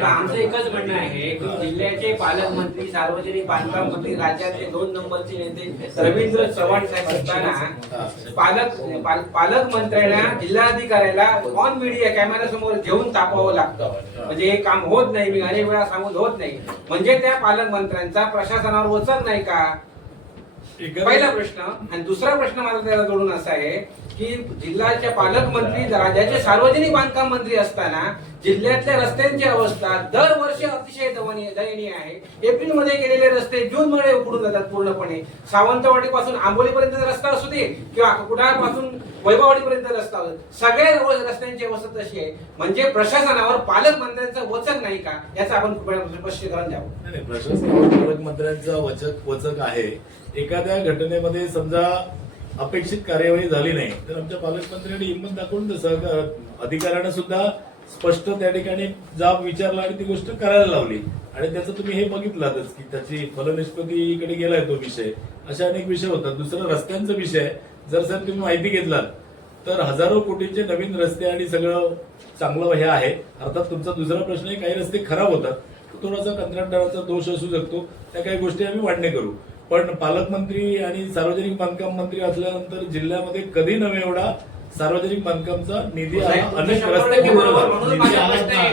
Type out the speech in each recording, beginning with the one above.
साहेब आमचं एकच म्हणणं आहे की जिल्ह्याचे पालकमंत्री सार्वजनिक बांधकाम मंत्री राज्याचे 2 नंबरचे नेते रवींद्र चव्हाण साहेब असताना पालकमंत्र्यांना जिल्हाधिकाऱ्याला ऑन मीडिया कॅमेरा समोर घेऊन तापवावं लागतं. म्हणजे हे काम होत नाही, मी अनेक वेळा सांगून होत नाही. म्हणजे त्या पालकमंत्र्यांचा प्रशासनावर वचन नाही का, पहिला प्रश्न. आणि दुसरा प्रश्न माझा त्याला जोडून असा आहे की जिल्ह्याचे पालकमंत्री राज्याचे सार्वजनिक बांधकाम मंत्री असताना जिल्ह्यातल्या रस्त्यांची अवस्था दरवर्षी अतिशय दयनीय आहे. एप्रिल मध्ये केलेले रस्ते जून मध्ये उकडून जातात पूर्णपणे. सावंतवाडी पासून आंबोलीपर्यंत रस्ता असू दे किंवा कुडाळपासून वैभववाडीपर्यंत रस्ता असू दे, सगळ्या रस्त्यांची अवस्था तशी आहे. म्हणजे प्रशासनावर पालकमंत्र्यांचं वचक नाही का, याचं आपण स्पष्टीकरण द्यावं. नाही, प्रशासनावर पालकमंत्र्यांचा वचक आहे. एखाद्या घटनेमध्ये समजा अपेक्षित कार्यवाही झाली नाही तर आमच्या पालकमंत्र्यांनी हिंमत दाखवून अधिकाऱ्यांना सुद्धा स्पष्ट त्या ठिकाणी जाब विचारला आणि ती गोष्ट करायला लावली. आणि त्याचं तुम्ही हे बघितलातच की त्याची फलनिष्पत्तीकडे गेलाय तो विषय. अशा अनेक विषय होतात. दुसरा रस्त्यांचा विषय, जर सर तुम्ही माहिती घेतलात तर हजारो कोटींचे नवीन रस्ते आणि सगळं चांगलं हे आहे. अर्थात तुमचा दुसरा प्रश्न आहे काही रस्ते खराब होतात, थोडासा कंत्राटदाराचा दोष असू शकतो, त्या काही गोष्टी आम्ही मान्य करू. पण पालकमंत्री आणि सार्वजनिक बांधकाम मंत्री असल्यानंतर जिल्ह्यामध्ये कधी नव्हे एवढा सार्वजनिक बांधकामचा निधी आला. अनेक रस्ते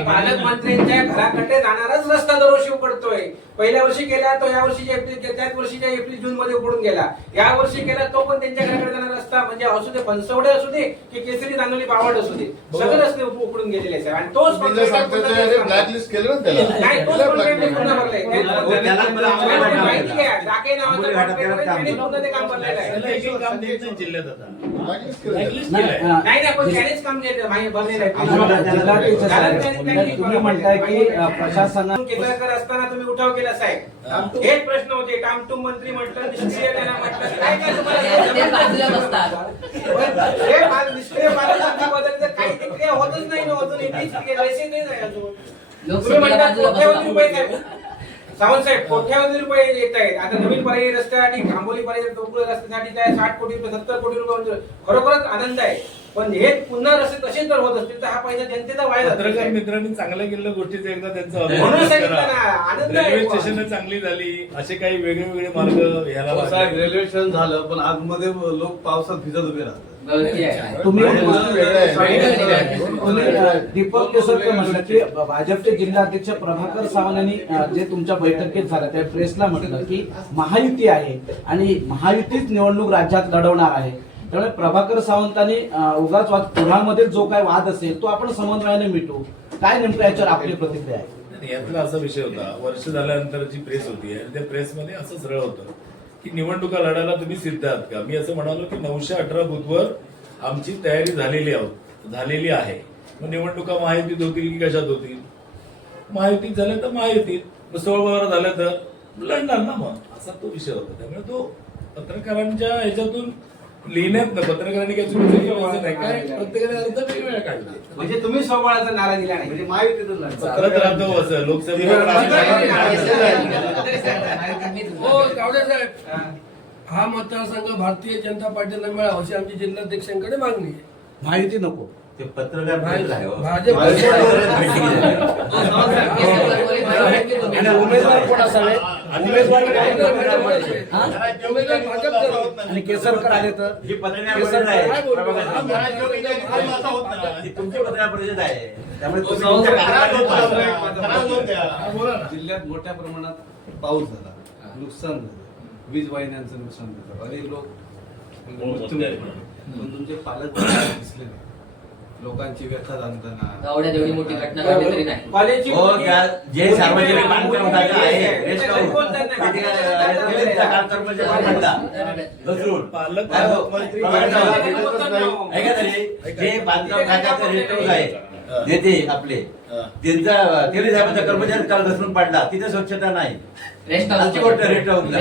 पालकमंत्र्यांच्या घराकडे जाणाराच रस्ता दरवर्षी उघडतोय. पहिल्या वर्षी केला तो या वर्षीच्या एप्रिल, त्याच वर्षीच्या एप्रिल जून मध्ये उघडून गेला. या वर्षी केला तो पण त्यांच्या घराकडे जाणारा रस्ता, म्हणजे असू दे बनसवडे असू दे की केसरी चांगली बावड असू दे, सगळे रस्ते उघडून गेलेले आहेत. आणि तोच ब्लॅकलिस्ट केलं ना त्याला. नाही, तोच कॉन्ट्रॅक्ट पूर्ण भरलाय. माहिती घ्या, डाके नावाचा कॉन्ट्रॅक्टर पूर्ण ते काम भरलेलं आहे. जिल्ह्यात आता नाही ना, पण त्यानेच काम भरलेलं आहे. तुम्ही म्हणताय की प्रशासनानं केसरकर असताना तुम्ही उठाव केला साहेब, हेच प्रश्न होते. टामटूम मंत्री म्हटलं, निष्क्रिय त्यांना म्हटलं, काय काय निष्क्रिय पालकमंत्री बद्दल तर काही क्रिया होतच नाही ना, अजून पैसे नाही अजून. तुम्ही म्हणता कोट्यावधी रुपये सावंत साहेब कोट्यावधी रुपये येत आहेत. आता नवीन पर्यायी रस्त्यासाठी आंबोली पर्यायी रस्त्यासाठी काय 60 कोटी रुपये 70 कोटी रुपये खरोखरच आनंद आहे. पण हे पुन्हा रस्ते तसेच जर होत असतील तर हा पैसा जनतेचा वाया जातो. पत्रकार मित्रांनी चांगल्या केलेल्या गोष्टीचा एकदा त्यांचा आनंद आहे. रेल्वे स्टेशन चांगली झाली, असे काही वेगळे मार्ग याला साहेब रेल्वे स्टेशन झालं पण आतमध्ये लोक पावसात भिजत उभे राहतात. तुम्ही दीपक केसरकर म्हटलं की भाजपचे जिल्हाध्यक्ष प्रभाकर सावंत यांनी जे तुमच्या बैठकीत झालं त्या प्रेसला म्हटलं की महायुती आहे आणि महायुतीच निवडणूक राज्यात लढवणार आहे. त्यामुळे प्रभाकर सावंतांनी उगाच पुण्यामध्ये जो काय वाद असेल तो आपण समन्वयाने मिटवू. काय नेमकं याच्यावर आपली प्रतिक्रिया आहे? यातला असा विषय होता, वर्ष झाल्यानंतर जी प्रेस होती आणि त्या प्रेसमध्ये असं सरळ होतं की निवडणुका लढायला तुम्ही सिद्ध आहात का. मी असं म्हणालो की 918 बूथवर आमची तयारी झालेली आहे. मग निवडणुका महायुतीत होतील की कशात होतील? महायुतीत झाल्या तर महायुतीत, 16 झालं तर लढणार ना. मग असा तो विषय होता. त्यामुळे तो पत्रकारांच्या ह्याच्यातून लिहिण्यात ना पत्रकारांनी काही चुकीचं केलं नाही, काय प्रत्येकाने अर्थ वेगवेगळ्या काढला. म्हणजे तुम्ही सोबळाचा नारा दिला नाही, म्हणजे महायुतीतून चालत राहतो असं लोकसभेत. हा मतदारसंघ भारतीय जनता पार्टीला मिळावा अशी आमची जिल्हाध्यक्षांकडे मागणी आहे. महायुती नको, ते पत्रकार भाजप उमेदवार कोण असावे? उमेदवार भाजप आणि केसरकर आले तर ही पत्रकार तुमची पत्रकार परिषद आहे, त्यामुळे जिल्ह्यात मोठ्या प्रमाणात पाऊस झाला, नुकसान झालं, वीज वाहिन्यांचं नुकसान झालं, अनेक लोक मृत्यू पण तुमचे पालक दिसले नाही. लोकांची व्यथा जाणताना एवढी मोठी घटना घडली तरी नाही. कॉलेजची जे सार्वजनिक बांधकाम खाते आहे जे बांधकाम खात्याचे रेस्ट हाऊस आहे नेते आपले, त्यांचा तेली साहेबांचा कर्मचारी काल घसरून पडला, तिथे स्वच्छता नाही. रेस्ट आमची गोष्ट रेस्ट हाऊस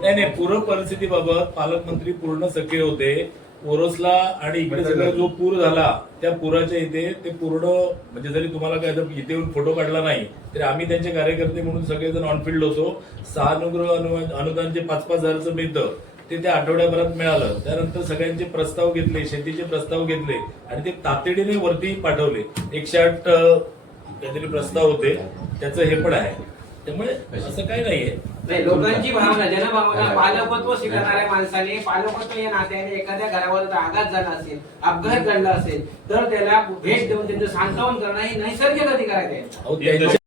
नाही, पूर परिस्थितीबाबत पालकमंत्री पूर्ण सक्रिय होते. ओरोसला आणि इकडे सगळा जो पूर झाला त्या पुराच्या इथे ते पूर्ण म्हणजे जरी तुम्हाला काय इथे येऊन फोटो काढला नाही तरी आम्ही त्यांचे कार्यकर्ते म्हणून सगळेजण ऑनफिल्ड होतो. 6 अनुदान जे 5-5 हजाराचं मिळतं ते त्या आठवड्याभरात मिळालं. त्यानंतर सगळ्यांचे प्रस्ताव घेतले, शेतीचे प्रस्ताव घेतले आणि ते तातडीने वरती पाठवले. 108 काहीतरी प्रस्ताव होते, त्याचं हे पण आहे. त्यामुळे असं काही नाहीये. नाही, लोकांची भावना, जनभावना, पालकत्व स्वीकारणाऱ्या माणसाने पालकत्व या नात्याने एखाद्या घरावर जर आघात झाला असेल, अपघात घडला असेल, तर त्याला भेट देऊन त्यांचं सांत्वन करणं हे नैसर्गिक अधिकार आहे. अहो, त्यांच्या